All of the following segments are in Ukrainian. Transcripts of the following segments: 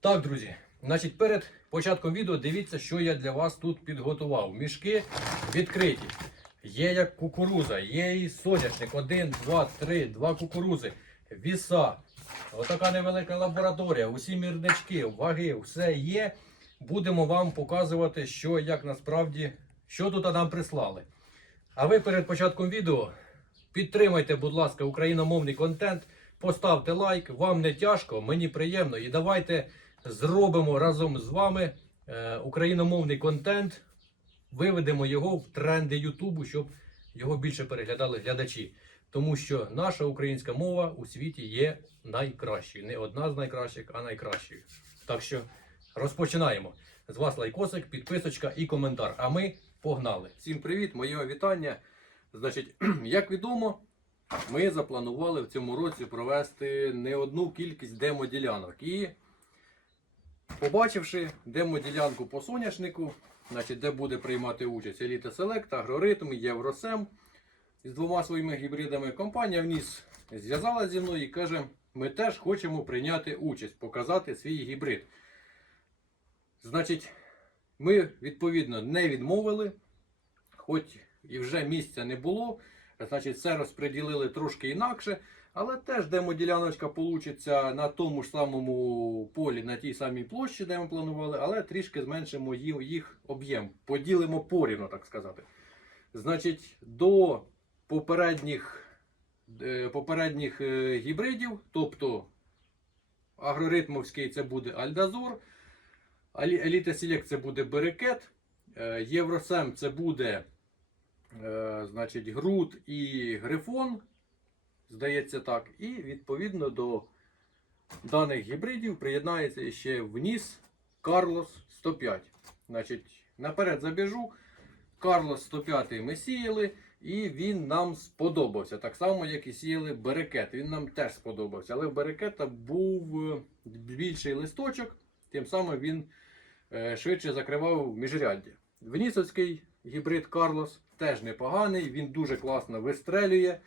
Так, друзі, значить, перед початком відео дивіться, що я для вас тут підготував. Мішки відкриті. Є як кукуруза, є і соняшник. Один, два, три, два кукурузи, віса. Отака невелика лабораторія, усі мірнички, ваги, все є. Будемо вам показувати, що як насправді, що тут нам прислали. А ви перед початком відео підтримайте, будь ласка, україномовний контент. Поставте лайк, вам не тяжко, мені приємно. І давайте зробимо разом з вами е, україномовний контент, виведемо його в тренди Ютубу, щоб його більше переглядали глядачі. Тому що наша українська мова у світі є найкращою. Не одна з найкращих, а найкращою. Так що розпочинаємо. З вас лайкосик, підписочка і коментар. А ми погнали. Всім привіт, моє вітання. Значить, як відомо, ми запланували в цьому році провести не одну кількість демоділянок. І побачивши демоділянку по соняшнику, значить, де буде приймати участь Еліта Селект, Агроритм, Євросем з двома своїми гібридами, компанія вніс зв'язалася зі мною і каже: ми теж хочемо прийняти участь, показати свій гібрид. Значить, ми відповідно не відмовили, хоч і вже місця не було. Значить, все розподілили трошки інакше, але теж демоділяночка получиться на тому ж самому полі, на тій самій площі, де ми планували, але трішки зменшимо їх, об'єм. Поділимо порівно, так сказати. Значить, до попередніх, е, попередніх е, гібридів, тобто агроритмовський це буде Альдазор, Еліта Селект це буде Берекет, е, Євросем це буде значить, Груд і Грифон, здається так. І відповідно до даних гібридів приєднається ще вніс Карлос 105. Значить, наперед забіжу. Карлос 105 ми сіяли, і він нам сподобався. Так само, як і сіяли берекет. Він нам теж сподобався. Але в берекета був е, більший листочок, тим самим він е, швидше закривав міжряддя. Внісовський гібрид Карлос теж непоганий, він дуже класно вистрелює.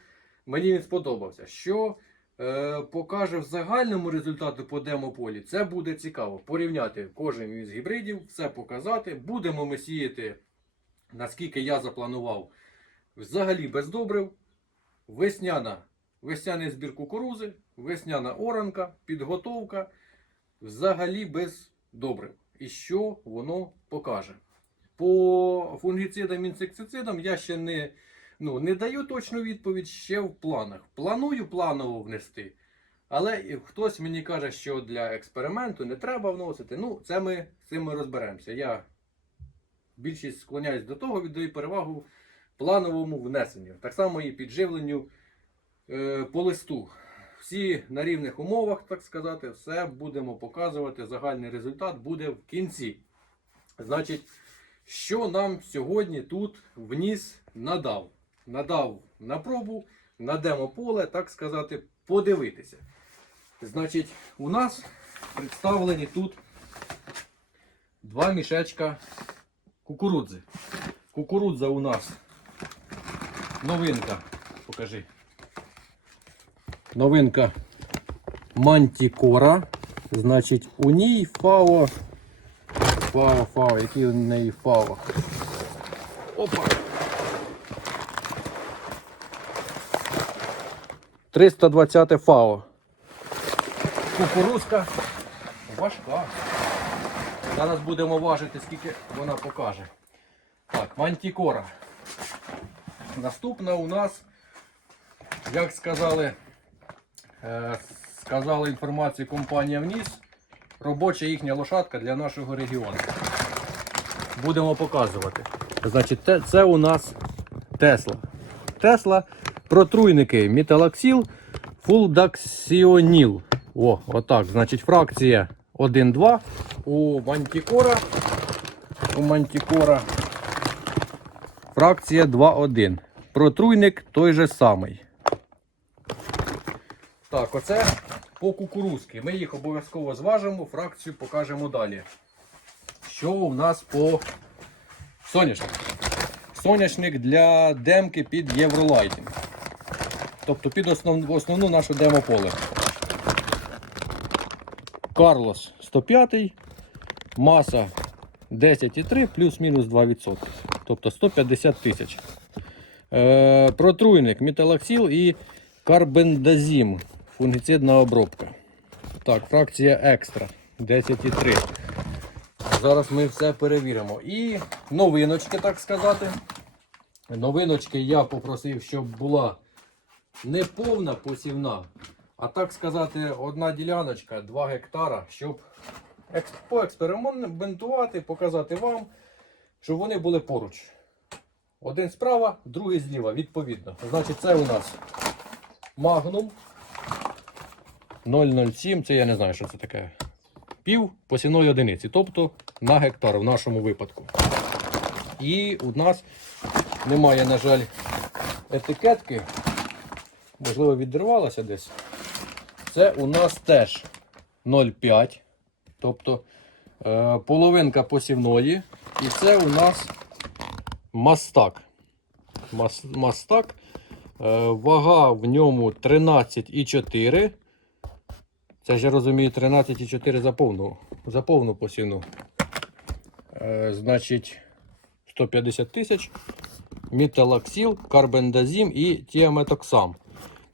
Мені він сподобався. Що е, покаже в загальному результату по демополі, це буде цікаво. Порівняти кожен із гібридів, все показати. Будемо ми сіяти, наскільки я запланував, взагалі без добрив. Весняна, весняний збір кукурузи, весняна оранка, підготовка, взагалі без добрив. І що воно покаже. По фунгіцидам, інсектицидам я ще не, ну, не даю точну відповідь ще в планах. Планую планово внести. Але хтось мені каже, що для експерименту не треба вносити. Ну, це ми з цим ми розберемося. Я більшість склоняюсь до того, віддаю перевагу плановому внесенню. Так само і підживленню е, по листу. Всі на рівних умовах, так сказати, все будемо показувати. Загальний результат буде в кінці. Значить, що нам сьогодні тут вніс надав? Надав на пробу, на демополе, так сказати, подивитися. Значить, у нас представлені тут два мішечка кукурудзи. Кукурудза у нас новинка. Покажи. Новинка Мантікора. Значить, у ній фао. Фао, фао, який у неї фао. Опа. 320 фао. Кукурузка важка. Зараз будемо важити, скільки вона покаже. Так, мантікора. Наступна у нас, як сказали, е, сказали інформацію компанія вніс, робоча їхня лошадка для нашого регіону. Будемо показувати. Значить, те- це у нас Тесла. Тесла протруйники Металаксіл Фулдаксіоніл. О, отак. Значить, фракція 1-2 у Мантікора. У Мантікора фракція 2-1. Протруйник той же самий. Так, оце по кукурузки. Ми їх обов'язково зважимо, фракцію покажемо далі. Що у нас по соняшнику? Соняшник для демки під євролайтінг. Тобто під основ, основну нашу демополе. Карлос 105, маса 10,3 плюс-мінус 2%. Тобто 150 тисяч. Е, протруйник металоксил і карбендазім. Фунгіцидна обробка. Так, фракція екстра 10,3. Зараз ми все перевіримо. І новиночки, так сказати. Новиночки я попросив, щоб була не повна посівна, а так сказати, одна діляночка, 2 гектара, щоб екс- поекспериментувати, показати вам, щоб вони були поруч. Один справа, другий зліва, відповідно. Значить, це у нас магнум 007, це я не знаю, що це таке. Пів посівної одиниці, тобто на гектар в нашому випадку. І у нас немає, на жаль, етикетки. Можливо, відривалася десь. Це у нас теж 0,5. Тобто е, половинка посівної. І це у нас мастак. Мас, мастак. Е, вага в ньому 13,4. Це ж я розумію 13,4 за повну, за повну посівну. Е, значить, 150 тисяч. Металоксил, карбендазім і тіаметоксам.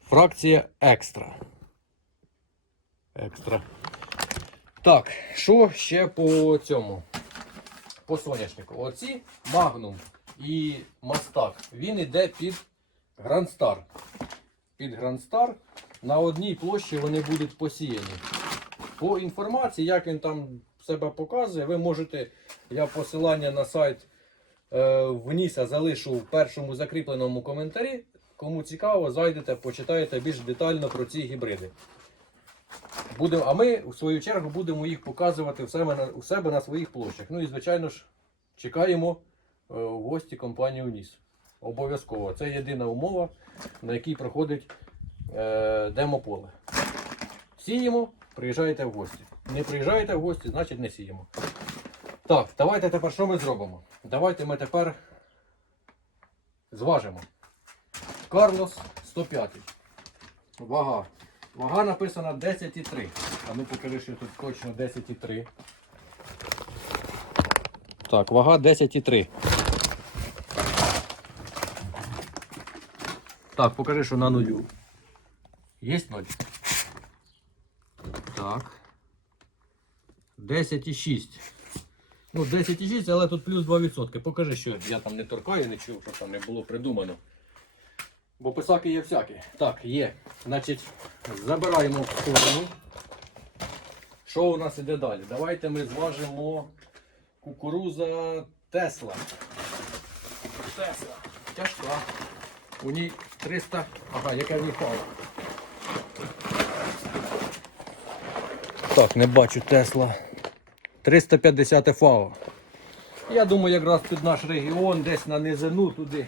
Фракція екстра. Екстра. Так, що ще по цьому? По соняшнику. Оці магнум і мастак. Він іде під Грандстар. Під Грандстар. На одній площі вони будуть посіяні. По інформації, як він там себе показує, ви можете, я посилання на сайт е, вніса залишу в першому закріпленому коментарі. Кому цікаво, зайдете, почитаєте більш детально про ці гібриди. Будемо, а ми, в свою чергу, будемо їх показувати в себе, на, у себе на своїх площах. Ну і, звичайно ж, чекаємо е, в гості компанію НІС. Обов'язково. Це єдина умова, на якій проходить е, демополе. Сіємо, приїжджаєте в гості. Не приїжджаєте в гості, значить не сіємо. Так, давайте тепер що ми зробимо? Давайте ми тепер зважимо. Карлос 105. Вага. Вага написана 10,3. А ну покажи, що тут точно 10,3. Так, вага 10,3. Так, покажи, що на нулю. Є 0? Так. 10,6. Ну, 10,6, але тут плюс 2%. Покажи, що я там не торкаю, не чув, що там не було придумано. Бо писаки є всякі. Так, є. Значить, забираємо в сторону. Що у нас іде далі? Давайте ми зважимо кукуруза Тесла. Тесла. Тяжка. У ній 300. Ага, яка в ній фала. Так, не бачу Тесла. 350 ФАО. Я думаю, якраз під наш регіон, десь на низину туди.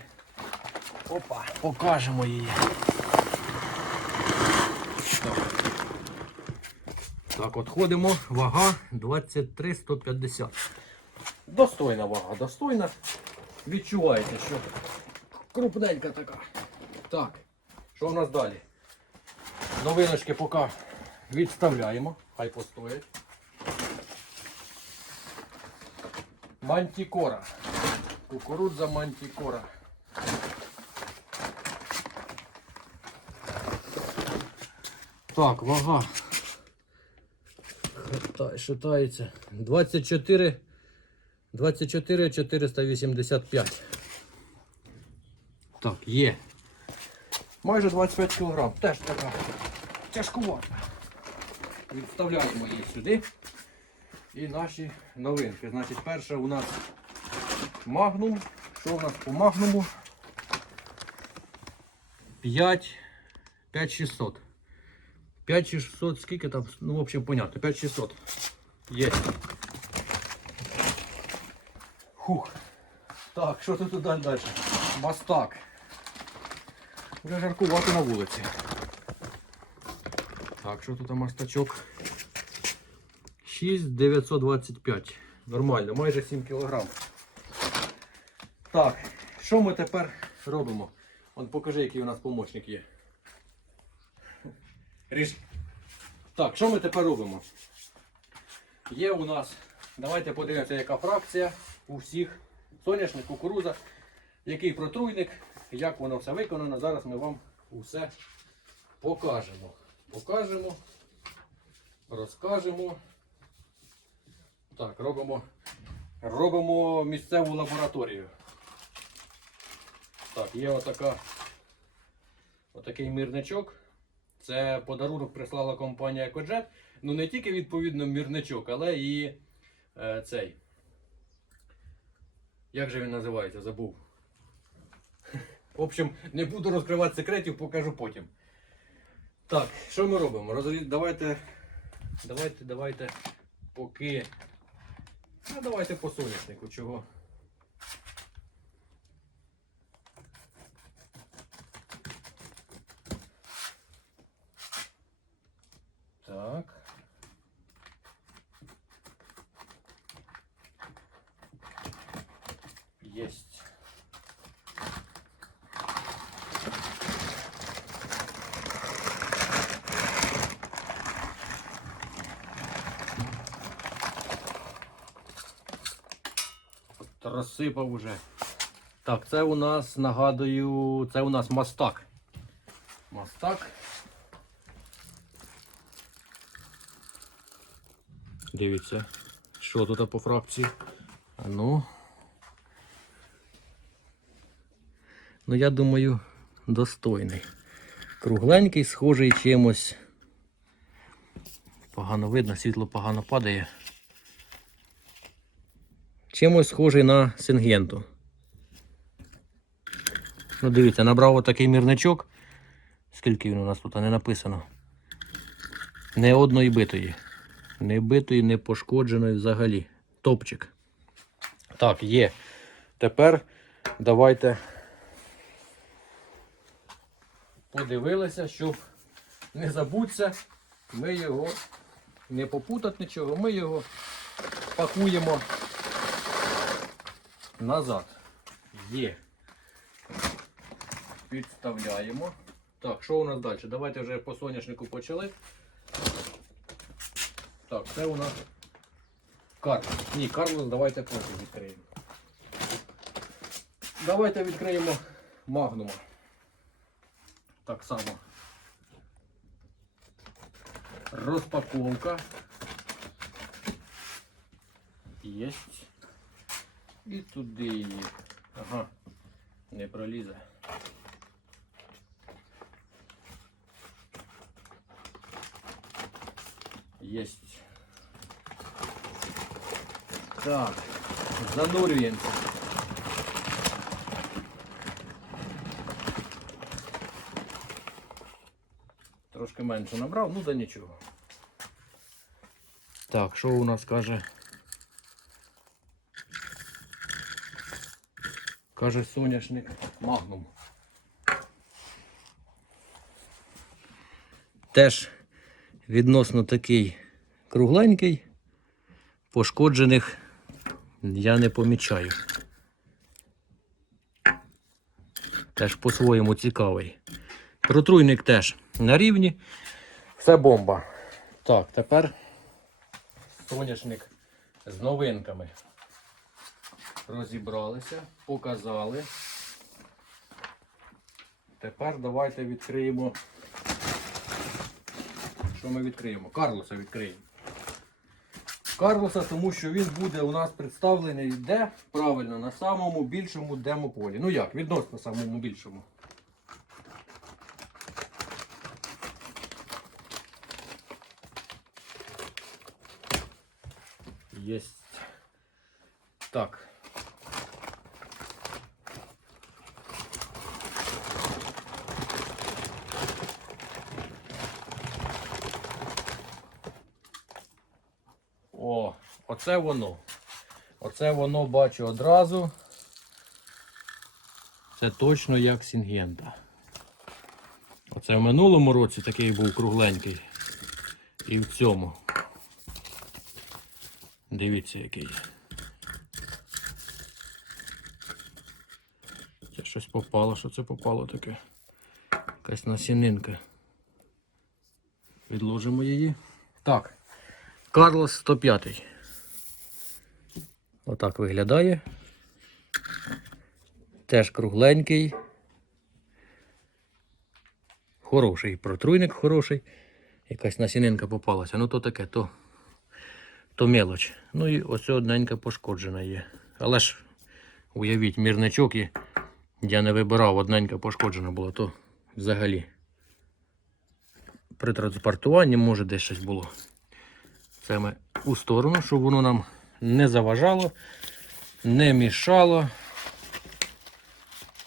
Опа, покажемо її. Так, от ходимо, вага 23 150. Достойна вага, достойна. Відчуваєте, що крупненька така. Так, що в нас далі? Новиночки поки відставляємо, хай постоять. Мантікора. Кукурудза мантікора. Так, вага. Та- Шатається. 24. 24 485. Так, є. Майже 25 кг. Теж така тяжкувата. Відставляємо її сюди. І наші новинки. Значить, перша у нас магнум. Що у нас по магнуму? 5 5600. 5600, скільки там? Ну, в общем, понятно. 5600. Є. Хух. Так, що тут далі? Мастак. Вже жаркувати на вулиці. Так, що тут мастачок? 6925. Нормально, майже 7 кг. Так, що ми тепер робимо? От покажи, який у нас помічник є. Ріж. Так, що ми тепер робимо? Є у нас, давайте подивимося, яка фракція у всіх. Соняшник, кукуруза, який протруйник, як воно все виконано. Зараз ми вам усе покажемо. Покажемо, розкажемо. Так, робимо, робимо місцеву лабораторію. Так, є отака, отакий мірничок. Це подарунок прислала компанія Екоджет. Ну не тільки відповідно мірничок, але і е, цей. Як же він називається? Забув. В общем, не буду розкривати секретів, покажу потім. Так, що ми робимо? Розрі... Давайте. Давайте, давайте, поки. Ну, давайте по соняшнику, чого. Так. Есть. От уже. Так, це у нас, нагадую, це у нас мастак. Мастак. Дивіться, що тут по фракції. А ну. Ну, я думаю, достойний. Кругленький, схожий чимось. Погано видно, світло погано падає. Чимось схожий на сингенту. Ну, дивіться, набрав отакий мірничок. Скільки він у нас тут не написано. Не одної битої. Не битої, не пошкодженої взагалі. Топчик. Так, є. Тепер давайте подивилися, щоб не забуться, ми його не попутати нічого, ми його пакуємо назад. Є. Підставляємо. Так, що у нас далі? Давайте вже по соняшнику почали. Так, це у нас Карлос. Ні, Карлос давайте потім відкриємо. Давайте відкриємо магнума. Так само. Розпаковка. Єсть. І туди її. Ага. Не пролізе. Єсть. Так, занурюємося. Трошки менше набрав, ну да нічого. Так, що у нас каже? Каже соняшник магнум. Теж відносно такий кругленький, пошкоджених я не помічаю. Теж по-своєму цікавий. Протруйник теж на рівні. Все бомба. Так, тепер соняшник з новинками. Розібралися, показали. Тепер давайте відкриємо. Що ми відкриємо? Карлоса відкриємо. Карлоса, тому що він буде у нас представлений де? Правильно, на самому більшому демополі. Ну як, відносно самому більшому. Єсть. Так. О, оце воно. Оце воно бачу одразу. Це точно як Сінгента. Оце в минулому році такий був кругленький. І в цьому. Дивіться, який. Це щось попало, що це попало таке. Якась насінинка. Відложимо її. Так. Карлос 105. Отак виглядає. Теж кругленький. Хороший, протруйник хороший. Якась насінинка попалася. Ну то таке, то, то мелоч. Ну і ось одненька пошкоджена є. Але ж уявіть, мірничок і я не вибирав, одненька пошкоджена була, то взагалі. При транспортуванні може десь щось було. Це ми у сторону, щоб воно нам не заважало, не мішало.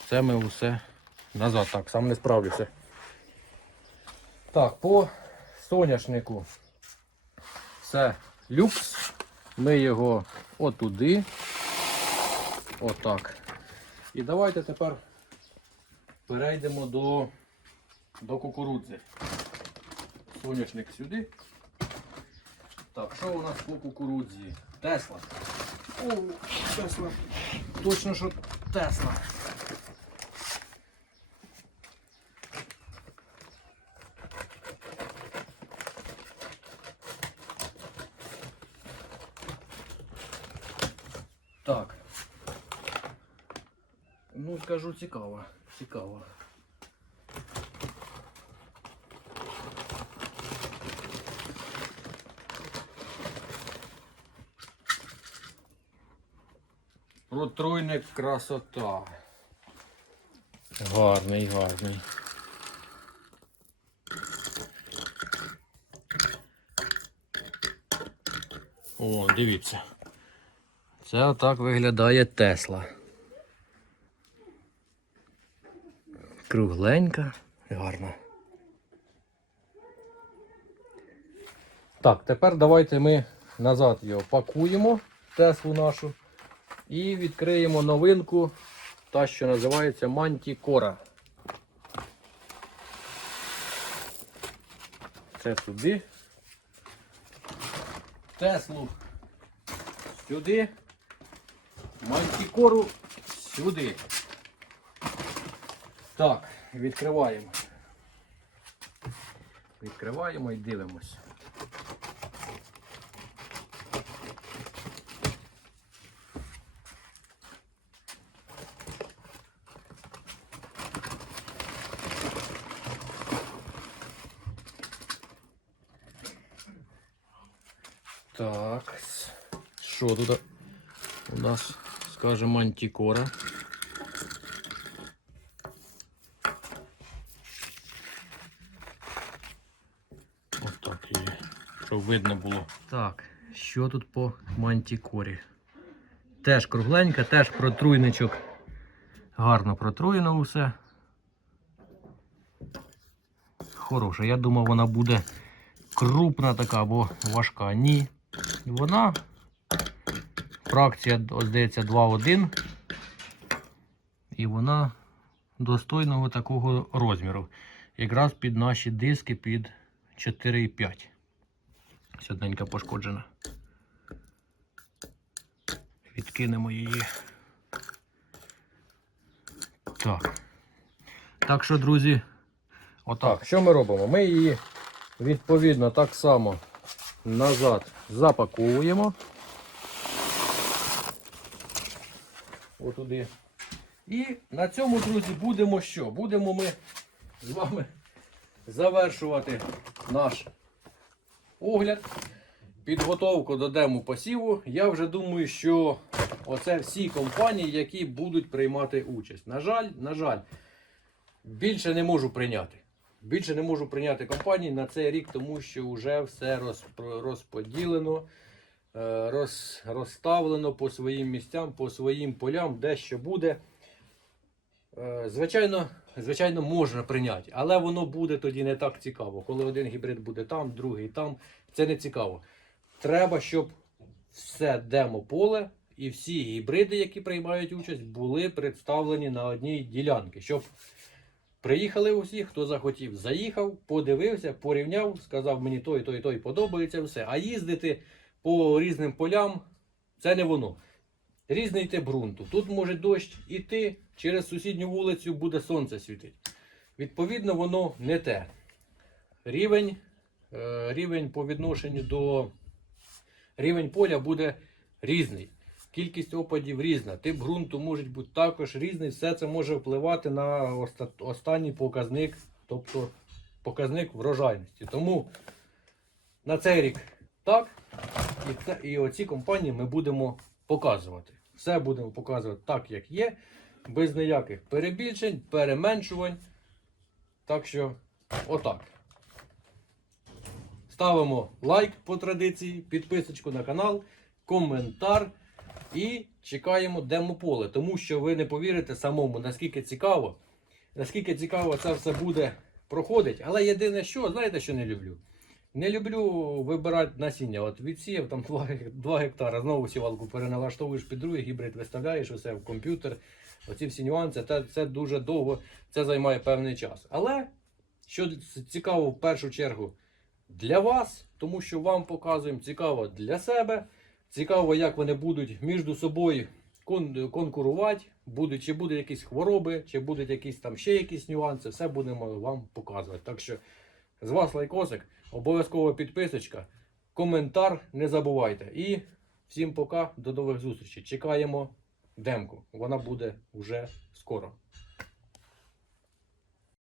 Це ми усе назад. Так, сам не справлюся. Так, по соняшнику це люкс. Ми його отуди. Отак. І давайте тепер перейдемо до, до кукурудзи. Соняшник сюди. Так, що у нас по кукурудзі? Тесла. О, Тесла. Точно, що Тесла. Так. Ну, скажу цікаво. Цікаво. Протруйник красота. Гарний, гарний. О, дивіться. Це отак виглядає Тесла. Кругленька, гарна. Так, тепер давайте ми назад його пакуємо, Теслу нашу, і відкриємо новинку, та, що називається Мантікора. Це сюди. Теслу сюди. Мантікору сюди. Так, відкриваємо. Відкриваємо і дивимось. Так, що тут у нас, скажімо, антикора? Отак її, щоб видно було. Так, що тут по мантікорі? Теж кругленька, теж протруйничок. Гарно протруєно усе. Хороша. Я думав, вона буде крупна така або важка. Ні. Вона. Фракція, здається, 2,1. І вона достойного такого розміру. Якраз під наші диски під 4,5. Сьодненька пошкоджена. Відкинемо її. Так. Так що, друзі, отак. Що ми робимо? Ми її відповідно так само назад запаковуємо. Отуди. І на цьому, друзі, будемо що? Будемо ми з вами завершувати наш огляд, підготовку до посіву. Я вже думаю, що оце всі компанії, які будуть приймати участь. На жаль, на жаль, більше не можу прийняти. Більше не можу прийняти компанії на цей рік, тому що вже все розподілено, роз, розставлено по своїм місцям, по своїм полям, де що буде. Е, Звичайно, звичайно, можна прийняти, але воно буде тоді не так цікаво. Коли один гібрид буде там, другий там, це не цікаво. Треба, щоб все демо-поле і всі гібриди, які приймають участь, були представлені на одній ділянці. Щоб приїхали усі, хто захотів, заїхав, подивився, порівняв, сказав мені той, той, той подобається все. А їздити по різним полям це не воно. Різний тип ґрунту. Тут може дощ іти, через сусідню вулицю буде сонце світити. Відповідно, воно не те. Рівень, е, рівень по відношенню до рівень поля буде різний. Кількість опадів різна, тип ґрунту може бути також різний. Все це може впливати на останній показник, тобто показник врожайності. Тому на цей рік так. І, і оці компанії ми будемо показувати. Все будемо показувати так, як є, без ніяких перебільшень, переменшувань. Так що, отак. Ставимо лайк по традиції, підписочку на канал, коментар і чекаємо демополе. Тому що ви не повірите самому, наскільки цікаво, наскільки цікаво це все буде проходить. Але єдине, що, знаєте, що не люблю? Не люблю вибирати насіння. От відсіяв там 2, 2 гектара, знову сівалку переналаштовуєш під другий гібрид, виставляєш усе в комп'ютер. Оці всі нюанси, це, це дуже довго, це займає певний час. Але що цікаво в першу чергу для вас, тому що вам показуємо, цікаво для себе. Цікаво, як вони будуть між собою кон- конкурувати, будуть, чи будуть якісь хвороби, чи будуть якісь там ще якісь нюанси, все будемо вам показувати. Так що з вас лайкосик, обов'язково підписочка, коментар, не забувайте. І всім пока, до нових зустрічей. Чекаємо демку. Вона буде вже скоро.